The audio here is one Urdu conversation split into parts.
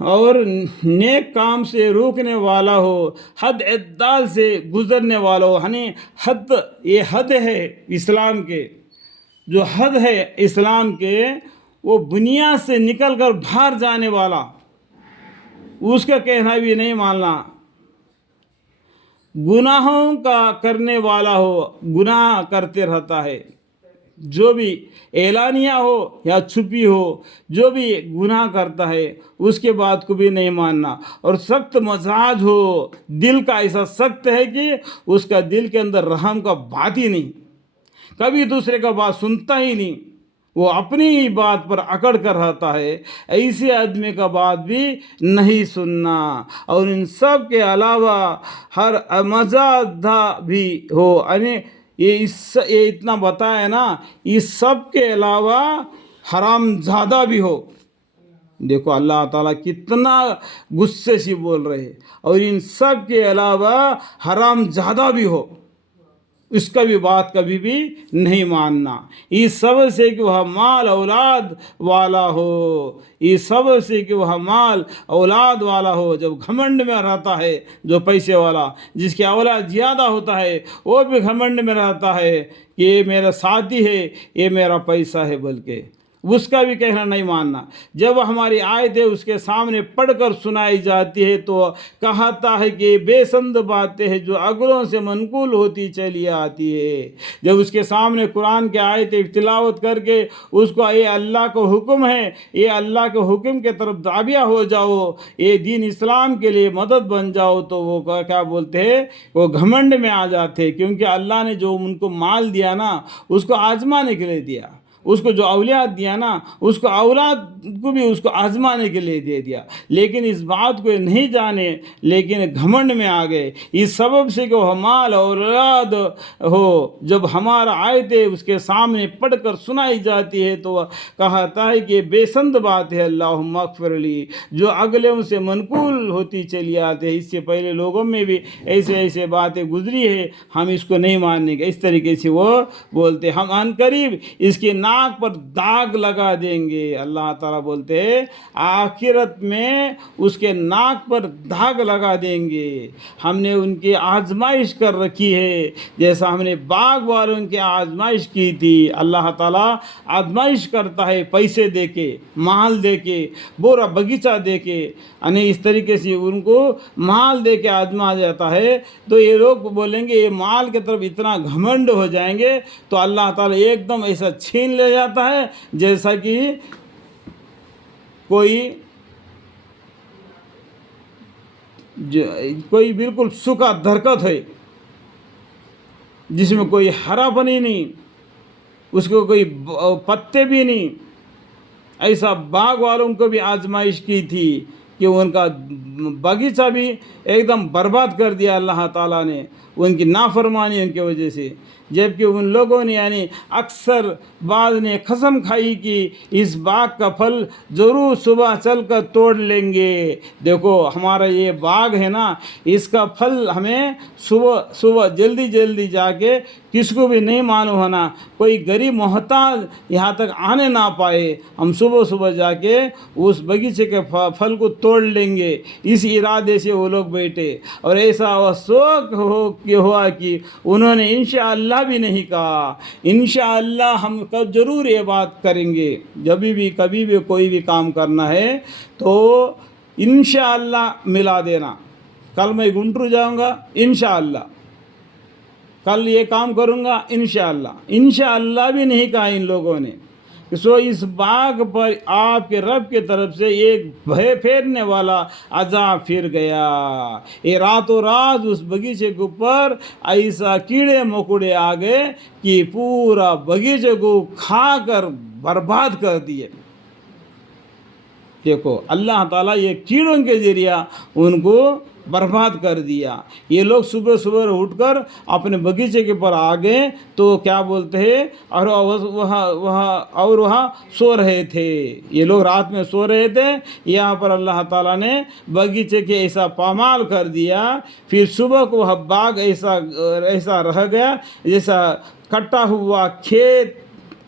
اور نیک کام سے روکنے والا ہو، حد اعتدال سے گزرنے والا ہو. یعنی حد، یہ حد ہے اسلام کے، جو حد ہے اسلام کے، وہ بنیاد سے نکل کر باہر جانے والا، اس کا کہنا بھی نہیں ماننا. گناہوں کا کرنے والا ہو، گناہ کرتے رہتا ہے، جو بھی اعلانیہ ہو یا چھپی ہو، جو بھی گناہ کرتا ہے اس کے بات کو بھی نہیں ماننا. اور سخت مزاج ہو، دل کا ایسا سخت ہے کہ اس کا دل کے اندر رحم کا بات ہی نہیں، کبھی دوسرے کا بات سنتا ہی نہیں، وہ اپنی ہی بات پر اکڑ کر رہتا ہے. ایسے آدمی کا بات بھی نہیں سننا. اور ان سب کے علاوہ ہر مزادہ بھی ہو، یعنی یہ اتنا بتایا نا، اس سب کے علاوہ حرام زادہ بھی ہو. دیکھو اللہ تعالیٰ کتنا غصے سے بول رہے ہیں. اور ان سب کے علاوہ حرام زادہ بھی ہو، اس کا بھی بات کبھی بھی نہیں ماننا. اس سب سے کہ وہ مال اولاد والا ہو، اس سب سے کہ وہ مال اولاد والا ہو. جب گھمنڈ میں رہتا ہے جو پیسے والا، جس کی اولاد زیادہ ہوتا ہے، وہ بھی گھمنڈ میں رہتا ہے کہ یہ میرا ساتھی ہے، یہ میرا پیسہ ہے، بلکہ اس کا بھی کہنا نہیں ماننا. جب ہماری آیتیں اس کے سامنے پڑھ کر سنائی جاتی ہے تو کہتا ہے کہ بے سند باتیں ہیں جو عقلوں سے منقول ہوتی چلی آتی ہے. جب اس کے سامنے قرآن کے آیتیں تلاوت کر کے اس کو یہ اللہ کا حکم ہے، یہ اللہ کے حکم کے طرف تابع ہو جاؤ، یہ دین اسلام کے لیے مدد بن جاؤ، تو وہ کیا بولتے ہیں، وہ گھمنڈ میں آ جاتے ہیں. کیونکہ اللہ نے جو ان کو مال دیا نا، اس کو آزمانے کے لیے دیا. اس کو جو اولاد دیا نا، اس کو اولاد کو بھی اس کو آزمانے کے لیے دے دیا. لیکن اس بات کو نہیں جانے، لیکن گھمنڈ میں آ گئے. اس سبب سے کہ وہ مال اولاد ہو، جب ہمارا آیتیں اس کے سامنے پڑھ کر سنائی جاتی ہے تو وہ کہتا ہے کہ بے سند بات ہے، اللہم اغفر لی، جو عقلوں سے منقول ہوتی چلی آتی ہے. اس سے پہلے لوگوں میں بھی ایسے باتیں گزری ہے، ہم اس کو نہیں ماننے گے. اس طریقے سے وہ بولتے ہم ان قریب اس کے ناک پر داغ لگا دیں گے. اللہ تعالیٰ بولتے ہیں آخرت میں اس کے ناک پر داغ لگا دیں گے. ہم نے ان کی آزمائش کر رکھی ہے، جیسا ہم نے باغ والوں کی آزمائش کی تھی. اللہ تعالیٰ آزمائش کرتا ہے پیسے دے کے، مال دے کے، پورا باغیچہ دے کے، یعنی اس طریقے سے ان کو مال دے کے آزما جاتا ہے. تو یہ لوگ بولیں گے، یہ مال کی طرف اتنا گھمنڈ ہو جائیں گے تو اللہ تعالیٰ ایک دم ایسا چھین لے جاتا ہے جیسا کہ کوئی بالکل سوکھا درخت ہے جس میں کوئی ہرا پنی نہیں، اس کو کوئی پتے بھی نہیں. ایسا باغ والوں کو بھی آزمائش کی تھی کہ ان کا باغیچہ بھی ایک دم برباد کر دیا اللہ تعالیٰ نے ان کی نافرمانیوں کی وجہ سے. جبکہ ان لوگوں نے یعنی اکثر بعض نے قسم کھائی کہ اس باغ کا پھل ضرور صبح چل کر توڑ لیں گے. دیکھو ہمارا یہ باغ ہے نا، اس کا پھل ہمیں صبح جلدی جا کے کس کو بھی نہیں معلوم ہونا، کوئی غریب محتاج یہاں تک آنے نہ پائے. ہم صبح جا کے اس باغیچے کے پھل کو توڑ لیں گے. اس ارادے سے وہ لوگ بیٹھے، اور ایسا شوق ہوا کہ انہوں نے انشاءاللہ بھی نہیں کہا. انشاءاللہ ہم ضرور یہ بات کریں گے. جب بھی کبھی بھی کوئی بھی کام کرنا ہے تو انشاءاللہ ملا دینا. کل میں گنٹور جاؤں گا، انشاءاللہ. کل یہ کام کروں گا، انشاءاللہ بھی نہیں کہا ان لوگوں نے. سو اس باغ پر آپ کے رب کی طرف سے ایک بھے پھیرنے والا عذاب پھر گیا. یہ راتوں رات اس باغیچے کے اوپر ایسا کیڑے مکوڑے آ گئے کہ پورا باغیچے کو کھا کر برباد کر دیے. دیکھو اللہ تعالیٰ یہ کیڑوں کے ذریعہ ان کو برباد کر دیا. یہ لوگ صبح اٹھ کر اپنے باغیچے کے پر آ گئے تو کیا بولتے ہیں، اور وہاں سو رہے تھے. یہ لوگ رات میں سو رہے تھے، یہاں پر اللہ تعالیٰ نے باغیچے کے ایسا پامال کر دیا. پھر صبح کو وہ باغ ایسا رہ گیا جیسا کٹا ہوا کھیت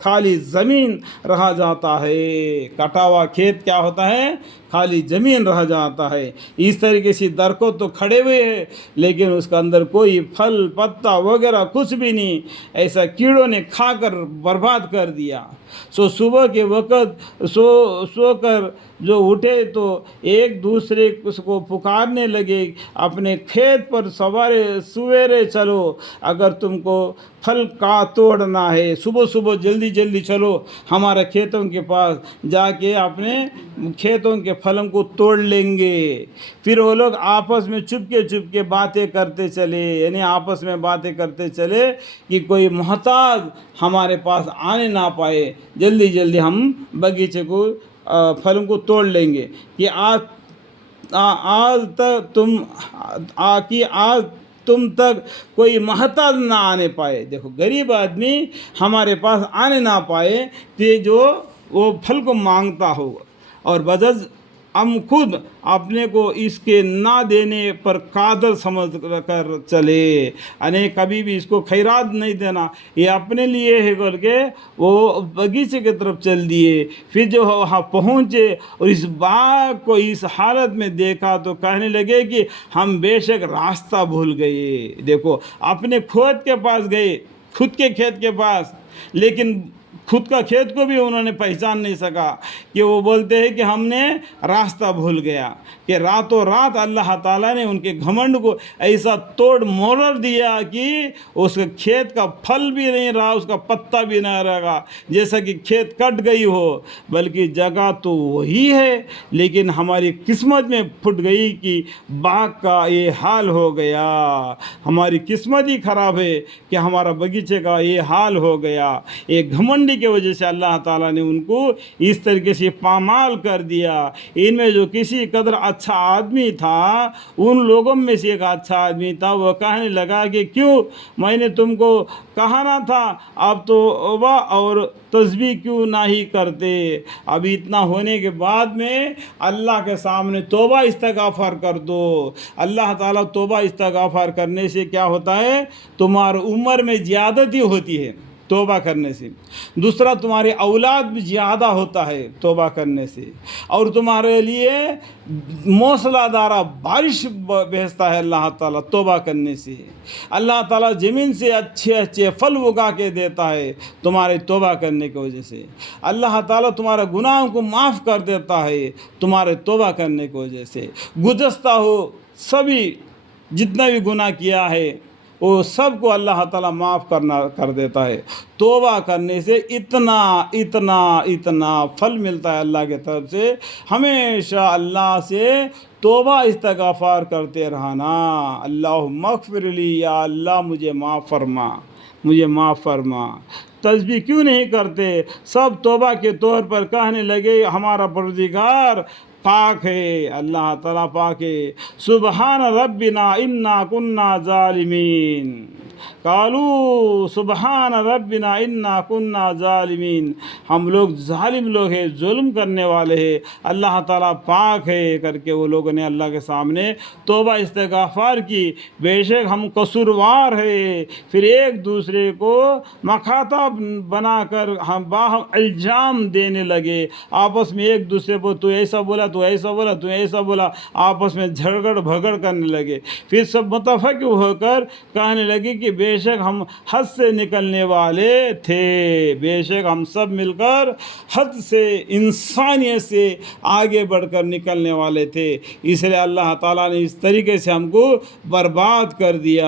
خالی زمین رہ جاتا ہے۔ کٹا ہوا کھیت کیا ہوتا ہے؟ خالی زمین رہ جاتا ہے۔ اس طریقے سے درخت تو کھڑے ہوئے ہیں لیکن اس کے اندر کوئی پھل پتا وغیرہ کچھ بھی نہیں، ایسا کیڑوں نے کھا کر برباد کر دیا۔ صبح کے وقت سو کر جو اٹھے تو ایک دوسرے کو پکارنے لگے، اپنے کھیت پر سویرے چلو، اگر تم کو پھل کا توڑنا ہے صبح جلدی جلدی چلو ہمارے کھیتوں کے پاس جا کے اپنے کھیتوں کے پھلوں کو توڑ لیں گے۔ پھر وہ لوگ آپس میں چپ کے باتیں کرتے چلے، یعنی آپس میں باتیں کرتے چلے کہ کوئی محتاج ہمارے پاس آنے نہ پائے، جلدی جلدی ہم باغیچے کو پھلوں کو توڑ لیں گے کہ آج تم تک کوئی محتاج نہ آنے پائے۔ دیکھو غریب آدمی ہمارے پاس آنے نہ پائے کہ جو وہ پھل کو مانگتا ہو، اور بجز ہم خود اپنے کو اس کے نہ دینے پر قادر سمجھ کر چلے، یعنی کبھی بھی اس کو خیرات نہیں دینا، یہ اپنے لیے ہے بول کے وہ باغیچے کی طرف چل دیے۔ پھر جو وہاں پہنچے اور اس باغ کو اس حالت میں دیکھا تو کہنے لگے کہ ہم بے شک راستہ بھول گئے۔ دیکھو اپنے خود کے پاس گئے، خود کے کھیت کے پاس، لیکن خود کا کھیت کو بھی انہوں نے پہچان نہیں سکا کہ وہ بولتے ہیں کہ ہم نے راستہ بھول گیا، کہ راتوں رات اللہ تعالیٰ نے ان کے گھمنڈ کو ایسا توڑ موڑ دیا کہ اس کے کھیت کا پھل بھی نہیں رہا، اس کا پتا بھی نہ رہا، جیسا کہ کھیت کٹ گئی ہو، بلکہ جگہ تو وہی ہے لیکن ہماری قسمت میں پھٹ گئی کہ باغ کا یہ حال ہو گیا۔ ہماری قسمت ہی خراب ہے کہ ہمارا باغیچے کا یہ حال ہو گیا۔ ایک گھمنڈی کی وجہ سے اللہ تعالیٰ نے ان کو اس طریقے سے پامال کر دیا۔ ان میں جو کسی قدر اچھا آدمی تھا، ان لوگوں میں سے ایک اچھا آدمی تھا، وہ کہنے لگا کہ کیوں میں نے تم کو کہا نہ تھا، اب توبہ اور تسبیح کیوں نہیں کرتے؟ اب اتنا ہونے کے بعد میں اللہ کے سامنے توبہ استغفار کر دو۔ اللہ تعالیٰ توبہ استغفار کرنے سے کیا ہوتا ہے؟ تمہاری عمر میں زیادتی ہوتی ہے توبہ کرنے سے، دوسرا تمہاری اولاد بھی زیادہ ہوتا ہے توبہ کرنے سے، اور تمہارے لیے موسلا دھار بارش بھیجتا ہے اللہ تعالیٰ توبہ کرنے سے۔ اللہ تعالیٰ زمین سے اچھے اچھے پھل اگا کے دیتا ہے تمہارے توبہ کرنے کی وجہ سے۔ اللہ تعالیٰ تمہارے گناہوں کو معاف کر دیتا ہے تمہارے توبہ کرنے کی وجہ سے۔ گزشتہ ہو سبھی جتنا بھی گناہ کیا ہے وہ سب کو اللہ تعالیٰ معاف کر دیتا ہے۔ توبہ کرنے سے اتنا پھل ملتا ہے اللہ کی طرف سے۔ ہمیشہ اللہ سے توبہ استغفار کرتے رہنا، اللہم اغفر لی، یا اللہ مجھے معاف فرما۔ تسبیح کیوں نہیں کرتے؟ سب توبہ کے طور پر کہنے لگے ہمارا پروردگار پاک ہے، اللہ تعالیٰ پاک ہے۔ سبحان ربنا انا کننا ظالمین، قالوا سبحان ربنا انا کننا ظالمین، ہم لوگ ظالم لوگ ہیں، ظلم کرنے والے ہیں، اللہ تعالیٰ پاک ہے کر کے وہ لوگوں نے اللہ کے سامنے توبہ استغفار کی۔ بے شک ہم قصوروار ہیں۔ پھر ایک دوسرے کو مخاطب بنا کر ہم باہم الزام دینے لگے، آپس میں ایک دوسرے کو تو ایسا بولا، تو ایسا بولا، تو ایسا بولا، آپس میں جھگڑ بھگڑ کرنے لگے۔ پھر سب متفق ہو کر کہنے لگے کہ بے شک ہم حد سے نکلنے والے تھے، بے شک ہم سب مل کر حد سے، انسانیت سے آگے بڑھ کر نکلنے والے تھے، اس لیے اللہ تعالیٰ نے اس طریقے سے ہم کو برباد کر دیا۔